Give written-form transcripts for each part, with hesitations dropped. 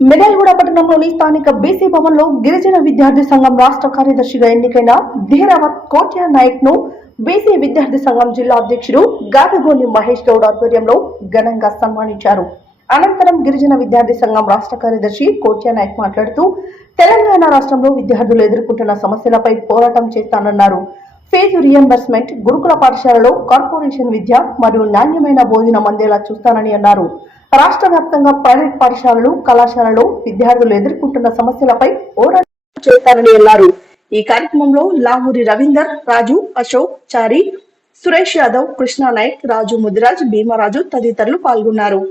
మిర్యాలగూడ పట్టణంలోని స్థానిక బీసీ భవన్లో గిరిజన విద్యార్థి సంఘం రాష్ట్ర కార్యదర్శిగా ఎన్నికైన ధీరావత్ కోట్యా నాయక్ ను బీసీ విద్యార్థి సంఘం జిల్లా అధ్యక్షుడు గాదగోని మహేష్ గౌడ్ ఆధ్వర్యంలో ఘనంగా సన్మానించారు. అనంతరం గిరిజన విద్యార్థి సంఘం రాష్ట్ర కార్యదర్శి కోట్యా నాయక్ మాట్లాడుతూ తెలంగాణ రాష్ట్రంలో విద్యార్థులు ఎదుర్కొంటున్న సమస్యలపై పోరాటం చేస్తానన్నారు. ఫీజు రియంబర్స్మెంట్, గురుకుల పాఠశాలలో కార్పొరేషన్ విద్య మరియు నాణ్యమైన భోజనం అందేలా చూస్తానని అన్నారు. రాష్ట్ర వ్యాప్తంగా ప్రైవేట్ పాఠశాలలు, కళాశాలలో విద్యార్థులు ఎదుర్కొంటున్న సమస్యలపై పోరాటం చేస్తానని అన్నారు. ఈ కార్యక్రమంలో లావూరి రవీందర్, రాజు, అశోక్, చారి, సురేష్ యాదవ్, కృష్ణా నాయక్, రాజు ముదిరాజ్, భీమరాజు తదితరులు పాల్గొన్నారు.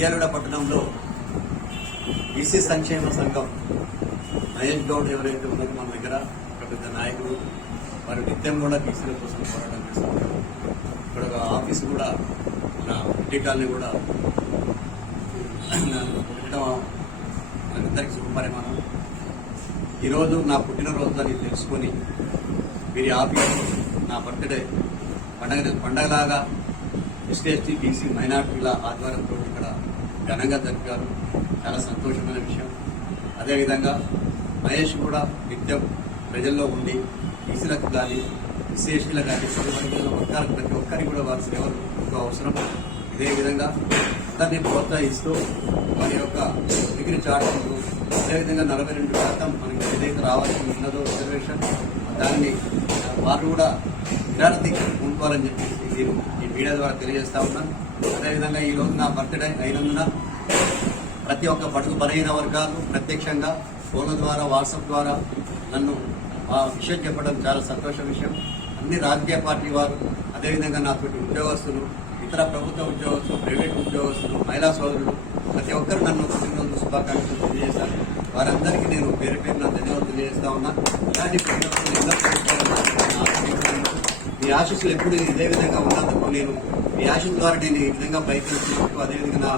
మిర్యాలగూడ పట్టణంలో బీసీ సంక్షేమ సంఘం మహేష్ గౌడ్ ఎవరైతే ఉన్నారో మన దగ్గర ఒక పెద్ద నాయకుడు, వారు నిత్యం కూడా బీసీల కోసం పోరాటం చేస్తున్నారు. ఇక్కడ ఒక ఆఫీస్ కూడా మన ఇంటి కాలనీ కూడా పెట్టడం మనందరికీ శుభపరిమాణం. ఈరోజు నా పుట్టినరోజు అని తెలుసుకొని వీరి ఆఫీస్ నా బర్త్డే పండగలాగా ఎస్టీ, ఎస్టీ, బీసీ, మైనార్టీల ఆధ్వర్యంతో ఇక్కడ ఘనంగా జరిపారు. చాలా సంతోషమైన విషయం. అదేవిధంగా మహేష్ కూడా నిత్యం ప్రజల్లో ఉండి బీసీలకు కానీ, ఎస్సీలకు కానీ, వర్గాలకు ప్రతి ఒక్కరికి కూడా వారి సేవలు ఎంతో అవసరం. ఇదే విధంగా అందరినీ ప్రోత్సహిస్తూ వారి యొక్క డిగ్రీ చార్టర్లు, అదేవిధంగా 42% మనకి ఏదైతే రావాల్సి ఉన్నదో రిజర్వేషన్, దాన్ని వారు కూడా నిరారతి ఉంటుకోవాలని చెప్పేసి నేను ఈ మీడియా ద్వారా తెలియజేస్తా ఉన్నాను. అదేవిధంగా ఈ రోజు నా బర్త్డే అయినందున ప్రతి ఒక్క బడుగు బలహీన వర్గాలు ప్రత్యక్షంగా ఫోన్ల ద్వారా, వాట్సాప్ ద్వారా నన్ను ఆ విషయం చెప్పడం చాలా సంతోష విషయం. అన్ని రాజకీయ పార్టీ వారు, అదేవిధంగా నాతోటి ఉద్యోగస్తులు, ఇతర ప్రభుత్వ ఉద్యోగస్తులు, ప్రైవేట్ ఉద్యోగస్తులు, మహిళా సోదరులు ప్రతి ఒక్కరు నన్ను పుట్టినరోజు శుభాకాంక్షలు తెలియజేశారు. వారందరికీ నేను పేరు పేరున ధన్యవాదాలు తెలియజేస్తా ఉన్నాను. ఇలాంటి మీ ఆశీస్సులు ఎప్పుడు ఇదే విధంగా ఉన్నందుకు నేను మీ ఆశీస్ ద్వారా నేను ఈ విధంగా పైకి వెళ్తున్నట్టు, అదేవిధంగా నా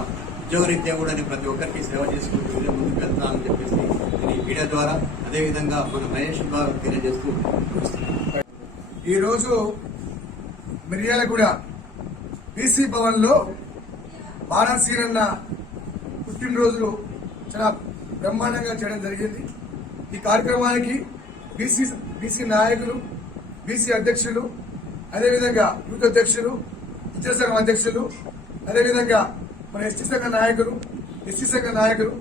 ఉద్యోగరీత్యా కూడా నేను ప్రతి ఒక్కరికి సేవ చేసుకుంటూ ఇదే ముందుకు వెళ్తానని చెప్పేసి నేను ఈ మీడియా ద్వారా, అదేవిధంగా మన మహేష్ ద్వారా తెలియజేస్తూ ఈరోజు మిర్యాలగూడ బీసీ భవన్ లో బాణసీరన్న పుట్టినరోజు చాలా బ్రహ్మాండంగా చేయడం జరిగింది. ఈ కార్యక్రమానికి బీసీ నాయకులు, బీసీ అధ్యక్షులు, అదేవిధంగా యూత్ అధ్యక్షులు, విద్యా సంఘం అధ్యక్షులు, అదేవిధంగా మన ఎస్టీ సంఘ నాయకులు, ఎస్సీ సంఘ నాయకులు,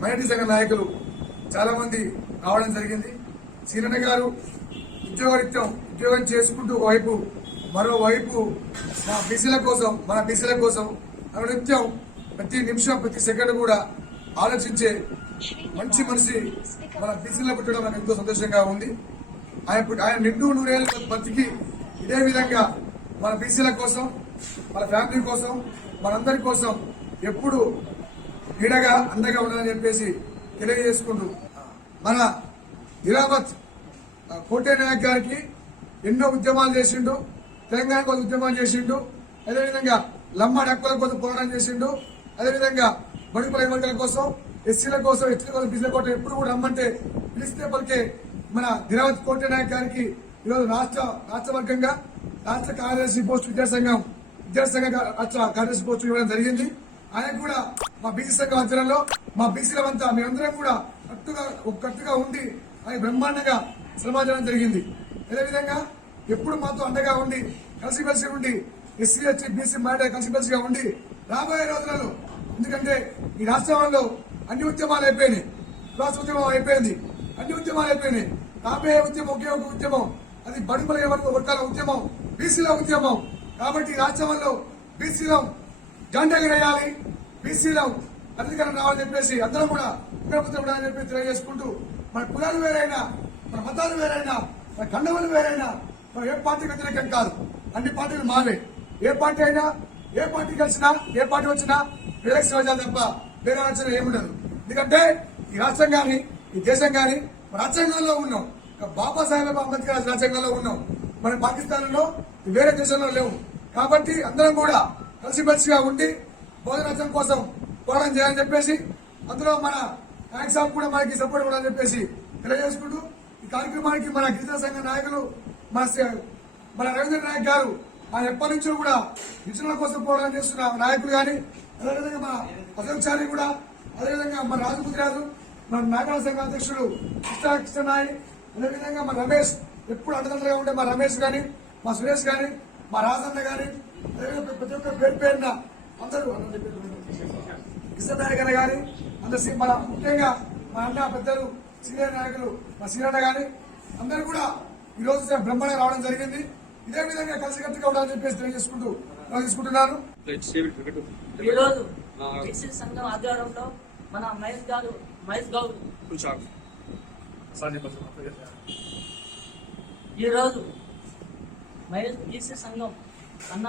మైనార్టీ సంఘ నాయకులు చాలా మంది రావడం జరిగింది. సీనన్న గారు ఉద్యోగం చేసుకుంటూ ఒకవైపు మరోవైపు మన బీసీల కోసం అనునిత్యం ప్రతి నిమిషం ప్రతి సెకండ్ కూడా ఆలోచించే మంచి మనిషి మన బీసీలో పుట్టడం నాకు ఎంతో సంతోషంగా ఉంది. ఆయన నిండు నూరేళ్ళ బతికి ఇదే విధంగా మన బీసీల కోసం, మన ఫ్యామిలీ కోసం, మనందరి కోసం ఎప్పుడు నీడగా అండగా ఉండాలని చెప్పేసి తెలియజేసుకుంటూ మన దిరావత్ కోటే నాయక్ గారికి ఎన్నో ఉద్యమాలు చేసిండు. తెలంగాణ కోసం ఉద్యమాలు చేసిండు. అదేవిధంగా లంబాడి హక్కుల కోసం పోరాటం చేసిండు. అదేవిధంగా బడుగుల వర్గాల కోసం, ఎస్సీల కోసం, ఎస్టీల కోసం, బీసీల కోసం ఎప్పుడు కూడా రమ్మంటే పిలిస్తే పలికే మన దిరావత్ కోటే నాయక్ గారికి ఈరోజు రాష్ట్ర వర్గంగా రాష్ట్ర కార్యదర్శి పోస్టు విద్యాసంఘ రాష్ట్ర కార్యదర్శి పోస్టు ఇవ్వడం జరిగింది. ఆయన కూడా మా బీసీ సంఘం ఆధ్వర్యంలో మా బీసీలమంతా మేమందరం కూడా కట్టుగా ఉండి ఆయన బ్రహ్మాండంగా శ్రమాచరణ జరిగింది. అదేవిధంగా ఎప్పుడు మాతో అండగా ఉండి కలిసిమెలిసి ఉండి ఎస్సీ ఎస్టీ బీసీ మాట కలిసిమెలిసిగా ఉండి రాబోయే రోజులలో, ఎందుకంటే ఈ రాష్ట్రంలో అన్ని ఉద్యమాలు అయిపోయినాయి, విశ్వాస ఉద్యమం అయిపోయింది, అన్ని ఉద్యమాలు అయిపోయినాయి. రాబోయే ఉద్యమం ఒకే ఒక ఉద్యమం, అది బడుగుల వర్గాల ఉద్యమం, బీసీల ఉద్యమం. కాబట్టి రాష్ట్రంలో బీసీలో జెండా వేయాలి, బీసీలో అధికారం రావాలని చెప్పేసి అందరం కూడా ఉపయోగపడాలని చెప్పి తెలియజేసుకుంటూ, మన కులాలు వేరైనా, మన మతాలు వేరైనా, మన కండవలు వేరైనా మనం ఏ పార్టీకి వ్యతిరేకం కాదు. అన్ని పార్టీలు మావే. ఏ పార్టీ అయినా, ఏ పార్టీ కలిసినా, ఏ పార్టీ వచ్చినా ఎలక్షన్ వచ్చాలి తప్ప వేరే ఆలోచన ఏముండదు. ఎందుకంటే ఈ రాష్ట్రం గాని, ఈ దేశం గాని మన రాజ్యాంగంలో ఉన్నాం. బాబాసాహెబ్ అంబేద్కర్ రాజ్యాంగంలో ఉన్నాం. మన పాకిస్తాన్ లో వేరే దేశంలో లేవు. కాబట్టి అందరం కూడా కలిసిమెలిసిగా ఉండి భోజనం కోసం పోరాటం చేయాలని చెప్పేసి, అందులో మన నాయక్ సాబ్ కూడా మనకి సపోర్ట్ ఇవ్వాలని చెప్పేసి తెలియజేసుకుంటూ, ఈ కార్యక్రమానికి మన గిరిజన సంఘ నాయకులు మన రవీంద్ర నాయక్ గారు ఆయన ఎప్పటి నుంచో కూడా గిరిజనుల కోసం పోరాటం చేస్తున్న నాయకులు కానీ, అదేవిధంగా మన అశోక్ కూడా, అదేవిధంగా మన రాజు మన నాయకుల సంఘ అధ్యక్షుడు కృష్ణనాయ్, అదేవిధంగా మన రమేష్ ఎప్పుడు అండదండగా ఉంటే మా రమేష్ గాని, మా సురేష్ గాని, మా రాజన్న గాని, అదేవిధంగా ప్రతి ఒక్క పేరున అందరూ కృష్ణనాయక్ గాని, అందరు మన ముఖ్యంగా మా అన్న పెద్దలు సీనియర్ నాయకులు మా సీనియర్ గాని అందరూ కూడా ఈ రోజు బ్రహ్మాండంగా రావడం జరిగింది. ఇదే విధంగా కలిసికట్టుగా ఉండాలని చెప్పేసి తెలియజేసుకుంటూ తీసుకుంటున్నాను. ఈ రోజు బీసీ సంఘం ఆధ్వర్యంలో మన మహేష్ గౌడ్ ఈ రోజు బీసీ సంఘం అన్న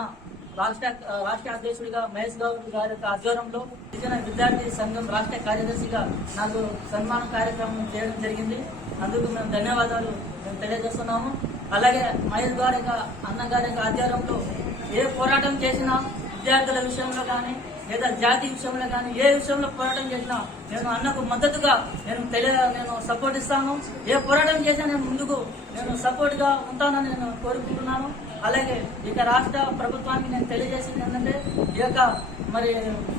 రాష్ట్ర అధ్యక్షుడిగా మహేష్ గౌడ్ గారి యొక్క ఆధ్వర్యంలో గిరిజన విద్యార్థి సంఘం రాష్ట్ర కార్యదర్శిగా నాకు సన్మాన కార్యక్రమం చేయడం జరిగింది. అందుకు మేము ధన్యవాదాలు తెలియజేస్తున్నాము. అలాగే మహేష్ గారి యొక్క అన్న గారి యొక్క ఆధ్వర్యంలో ఏ పోరాటం చేసినా విద్యార్థుల విషయంలో కానీ, లేదా జాతి విషయంలో కానీ, ఏ విషయంలో పోరాటం చేసినా నేను అన్నకు మద్దతుగా నేను సపోర్ట్ ఇస్తాను. ఏ పోరాటం చేసినా నేను సపోర్ట్ గా ఉంటానని నేను కోరుకుంటున్నాను. అలాగే ఇక రాష్ట్ర ప్రభుత్వానికి నేను తెలియజేసింది ఏంటంటే, ఈ యొక్క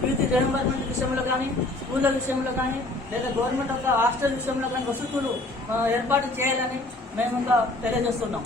ఫీజు రియంబర్స్మెంట్ విషయంలో కానీ, స్కూళ్ళ విషయంలో కానీ, లేదా గవర్నమెంట్ యొక్క హాస్టల్ విషయంలో కానీ వసతులు ఏర్పాటు చేయాలని మేము ఇంకా తెలియజేస్తున్నాం.